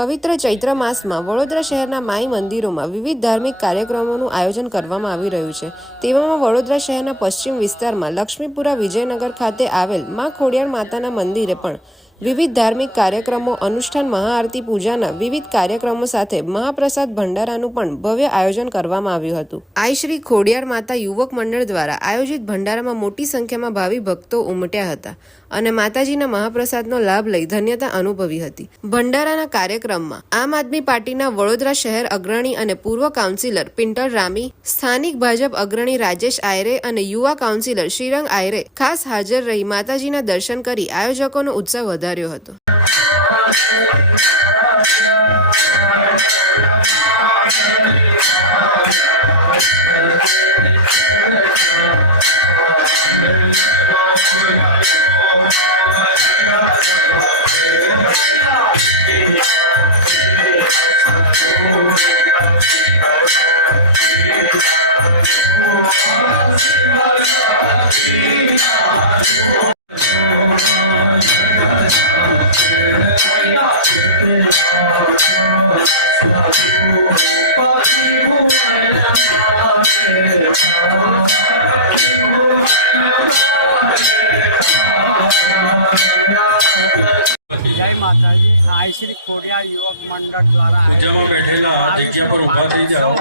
પવિત્ર ચૈત્ર માસમાં વડોદરા શહેરના માઈ મંદિરોમાં વિવિધ ધાર્મિક કાર્યક્રમોનું આયોજન કરવામાં આવી રહ્યું છે. તેવામાં વડોદરા શહેરના પશ્ચિમ વિસ્તારમાં લક્ષ્મીપુરા વિજયનગર ખાતે આવેલ મા ખોડિયાર માતાના મંદિરે પણ વિવિધ ધાર્મિક કાર્યક્રમો, અનુષ્ઠાન, મહાઆરતી, પૂજાના વિવિધ કાર્યક્રમો સાથે મહાપ્રસાદ ભંડારાનું પણ ભવ્ય આયોજન કરવામાં આવ્યું હતું. આઈ શ્રી ખોડિયાર માતા યુવક મંડળ દ્વારા આયોજિત ભંડારામાં મોટી સંખ્યામાં ભાવિ ભક્તો ઉમટ્યા હતા અને માતાજીના મહાપ્રસાદનો લાભ લઈ ધન્યતા અનુભવી હતી. ભંડારાના કાર્યક્રમમાં આમ આદમી પાર્ટીના વડોદરા શહેર અગ્રણી અને પૂર્વ કાઉન્સિલર પિન્ટર રામી, સ્થાનિક ભાજપ અગ્રણી રાજેશ આયરે અને યુવા કાઉન્સિલર શ્રીરંગ આયરે ખાસ હાજર રહી માતાજીના દર્શન કરી આયોજકોનો ઉત્સાહ વધાર્યો. હતો માતાજી. આઈ શ્રી યુવક મંડળ દ્વારા પૂજામાં બેઠેલા જગ્યા પર ઊભા થઈ જાઓ.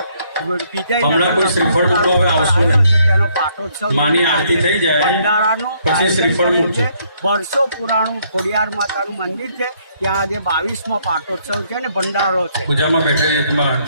હમણાં કોઈ શ્રીફળ મૂકવા હવે આવશે? નહીં. તેનો પાટોત્સવ માની આરતી થઈ જાય. પછી શ્રીફળ મૂકજો. વર્ષો પુરાણું ખોડિયાર માતાનું મંદિર છે. ત્યાં આજે બાવીસમો પાટોત્સવ છે ને ભંડારો છે. પૂજામાં બેઠેલી યજમાન.